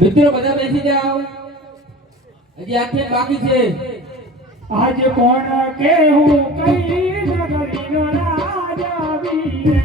મિત્રો બધા બેસી જાઓ, હજી 8 મિનિટ બાકી છે. આજ કોણ કેવું કઈ નગરીનો રાજા વીરે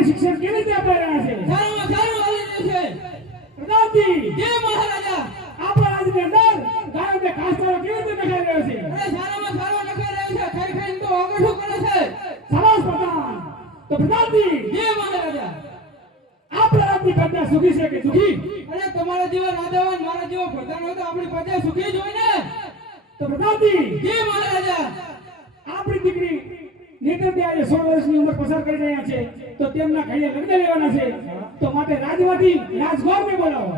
શિક્ષણ કેવી રીતે આપી રહ્યા છે? સારામાં સારું આવી રહ્યું છે. પ્રતાપજી જય મહારાજા. આપણા રાજની અંદર ગાયોને ઘાસચારો કેવી રીતે નખાઈ રહ્યો છે? અરે સારામાં સારો નખાઈ રહ્યો છે. ખાઈ ખાઈને તો આગળ કરે છે. સરસ પ્રધાન. તો પ્રતાપજી જય મહારાજા. આપણા રાજની પ્રજા સુખી છે કે દુખી? અરે તમારા જેવા રાજાવાન મારા જેવો પ્રધાન હોય તો આપણી પ્રજા સુખી જ હોય ને. તો પ્રતાપજી જય મહારાજા. આપણી દીકરી નેતૃત્વ આજે 16 વર્ષની ઉંમર પસાર કરી રહ્યા છે, તો તેમના ઘરે લગ્ન લેવાના છે, તો માટે રાજમાંથી રાજગોરને બોલાવો.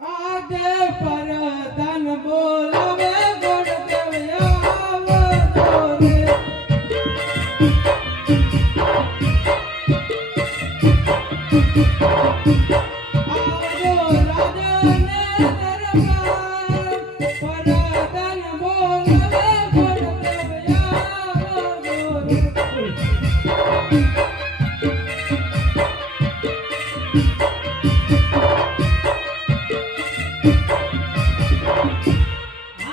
આજે પરધાન બોલાવે ગોળદેવ આવતો રે. આવો રાજાને દરબાર પરધાન બોલાવે ગોળદેવ આવતો રે.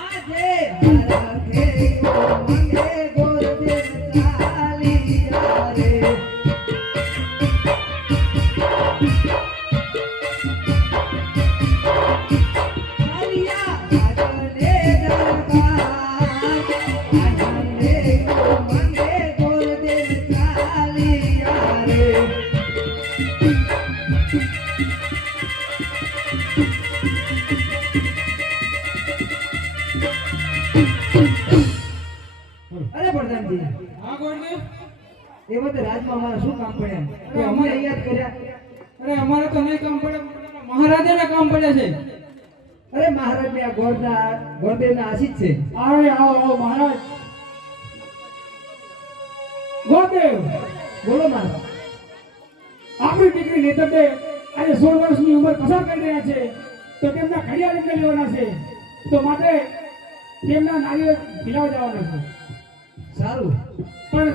આજે મારા ઘેર મને ગોરદેવ અરે પ્રધાનજી, હા ગોળદેવ. એમાં તો રાજમાં અમારા શું કામ પડ્યા તો અમને યાદ કર્યા? અરે અમારે તો નહીં કામ પડે, મહારાજાના કામ પડે છે. અરે મહારાજ ને આ ગોરદેવના આશીષ છે. અરે આવો આવો મહારાજ. ગોરદેવ, બોલો મહારાજ. આપણી દીકરી નેતરદેવ આજે 16 વર્ષની ઉંમર પસાર કરી રહ્યા છે, તો તેમના ઘડિયા લગ્ન લેવાના છે, તો માટે તેમના નારીઓ ભીલાવા જવાના છે. સારું. પણ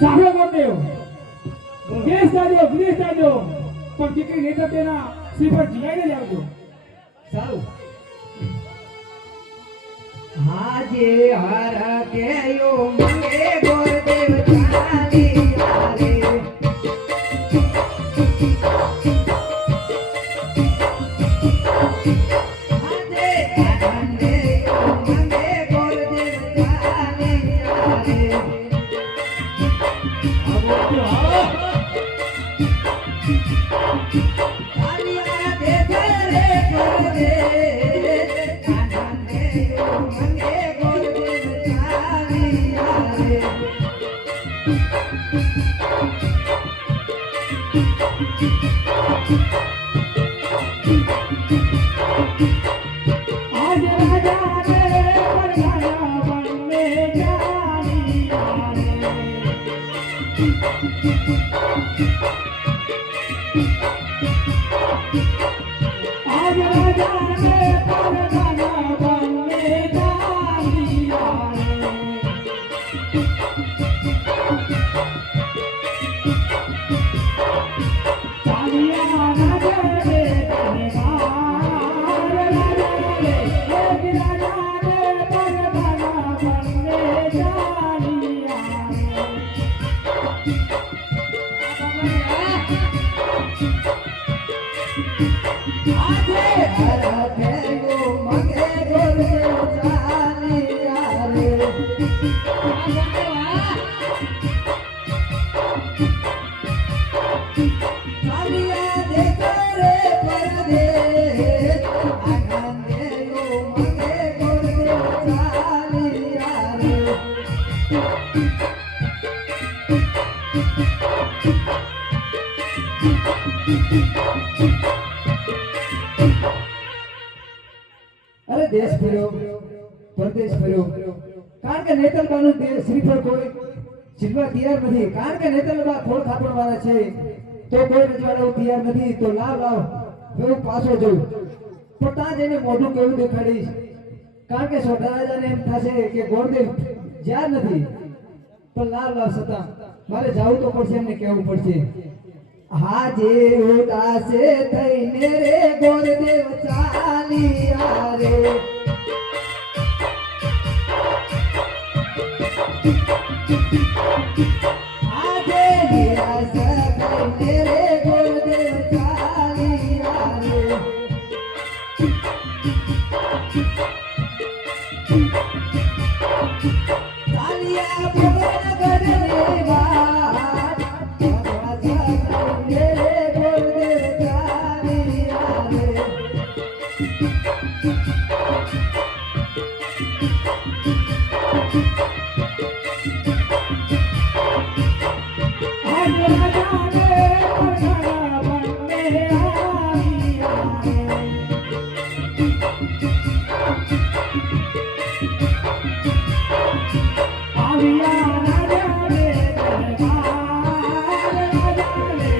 સાંભળો ગોરદેવ, દેશ જાજો વિદેશ જાજો, પણ દીકરી નેતરદેવના શ્રીફળ જીવાઈને જ આવજો. સારું. હાજે હર કેયો મંગે ગોરદેવ ચાલી આવે. હાજે આનંદે મંગે ગોરદેવ ચાલી આવે. ચાલિયા દેખે રે ગોરદેવ, આનંદે મંગે ગોરદેવ ચાલી આવે. આજ રાજા ને પરમાના બનને જાની આવે. આજ રાજા ને પરમાના બનને જાની આવે. ચાલિયા રાજા રે દરબાર, રાજા રે એક રાજા ને પરમાના બનને જાની આવે. હાજે હર કેયો મંગે ગોરદેવ ચાલી આવે. ચાલિયા દેખે રે પરદેશ, આનંદે મંગે ગોરદેવ ચાલી આવે. અરે દેશ ફર્યો, પરદેશ ફર્યો, કારણ કે નેતલબાનું શ્રીફળ કોઈ છીનવા તૈયાર નથી. કારણ કે નેતલબા ખોળ ખાપડવાળા છે, તો કોઈ રજવાડાઓ તૈયાર નથી. તો લાવ હું પાછો જઉં, પણ ત્યાં જઈને મોઢું કેવું દેખાડીશ? કારણ કે છોટા રાજાને એમ થશે કે ગોરદેવ જ્યાં નથી. પણ લાવ છતાં મારે જવું તો પડશે, એમને કહેવું પડશે. હાજે ઉદાસે થઈને રે ગોરદેવ ચાલી આવે. હાજે નિરાશ થઈને રે ગોરદેવ ચાલી આવે. ચાલિયા ભગવાન ગઢ રે વાત, ભગવાન થઈને રે ગોરદેવ ચાલી આવે. આજ રાજા ને પરમાના બનને આવી આવે. આવ્યા રાજા રે દરબાર, રાજા રે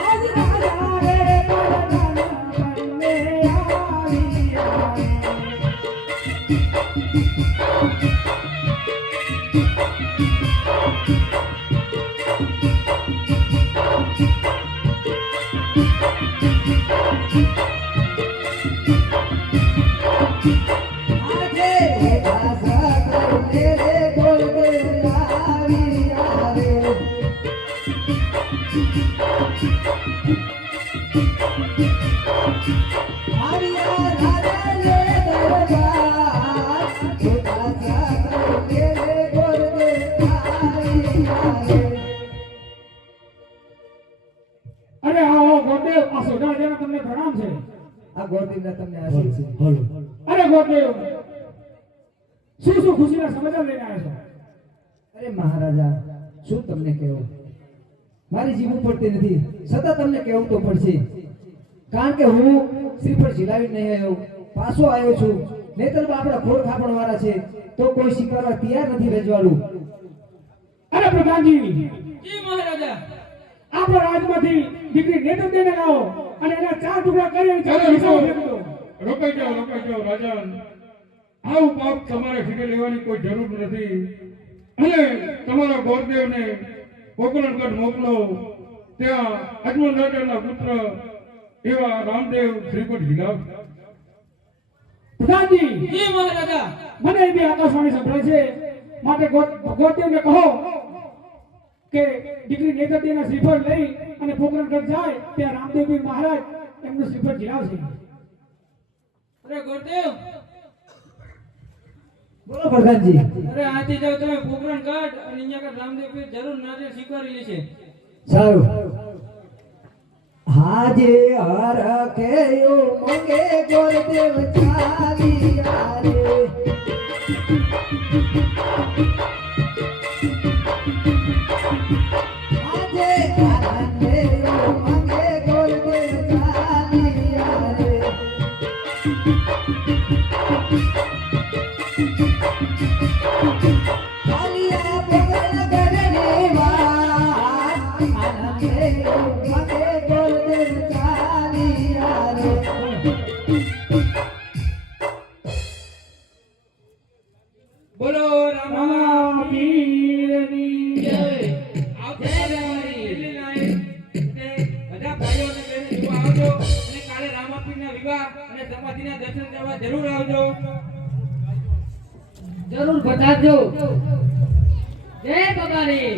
આજ રાજા રે પરમાના બનને આવી આવે. હાજે ઉદાસ થઈને રે ગોરદેવ આવી આવે. આવ્યા રાજા રે દરબાર, ઉદાસ થઈને રે ગોરદેવ આવી આવે. અરે આવો ગોરદેવ, આ સોઢા રાજાના તમને પ્રણામ છે. આ ગોરદેવના તમને આશીર્વાદ છે. અરે ગોરદેવ, શું ખુશીના સમાચાર લઈને આવ્યા છો? અરે મહારાજા, શું તમને કહેવું, મારી જીભ પડતી નથી, છતાં તમને કહેવું તો પડશે. કારણ કે હું શ્રીફળ ઝીલાવી નહીં આવ્યો, પાછો આવ્યો છું. નેતલબા આપણા ખોળ ખાપણ વાળા છે, તો કોઈ સ્વીકારવા તૈયાર નથી રજવાડું. અરે પ્રધાનજી, જી મહારાજા. આપણા રાજમાંથી દીકરી નેતરદેને લાવો અને એના 4 ટુકડા કરી અને ચાલો હિસાબ ફેંકી દો. રોકાઈ જાઓ રાજા. આવું પાપ તમારે ફીકે લેવાની કોઈ જરૂર નથી. અને તમારા ગોરદેવને પોકરણગઢ મોકલો. ત્યાં અજમલ રાજાના પુત્ર એવા રામદેવ શ્રીપદ ઝીલાવ. પ્રધાનજી, જી મહારાજા. મને એવી આકાશવાણી સંભળાય છે, માટે ગોરદેવને કહો કે દીકરી નેતરદેના શ્રીફળ લઈ અને પોકરણગઢ જાય, ત્યાં રામદેવજી મહારાજ એમનું શ્રીફળ ઝીલાવશે. અરે ગોરદેવ, બોલો પ્રધાનજી. અરે આથી જાવ તમે પોકરણ કાઢ અને અહીંયા કાઢ રામદેવ પીર જરૂર નારિયેળ સ્વીકારેલી છે. સારું. હાજે હર કેયો મંગે ગોરદેવ ચાલી આરે. હાજે હર કેયો મંગે ગોરદેવ ચાલી આરે. કાલિયા પોકરણગઢની વાત, આનંદ કેયો મંગે ગોરદેવ ચાલી આરે. બોલો રામા રામા પીરની જય. આવતી ફેબ્રુઆરી એટલી નાઈટ એટલે બધા ભાઈઓને બહેનો જોવા આવજો અને કાલે રામાપીરના વિવાહ અને સમાધિના દર્શન કરવા જરૂર આવજો. જરૂર બતાવજો. જય બગારી.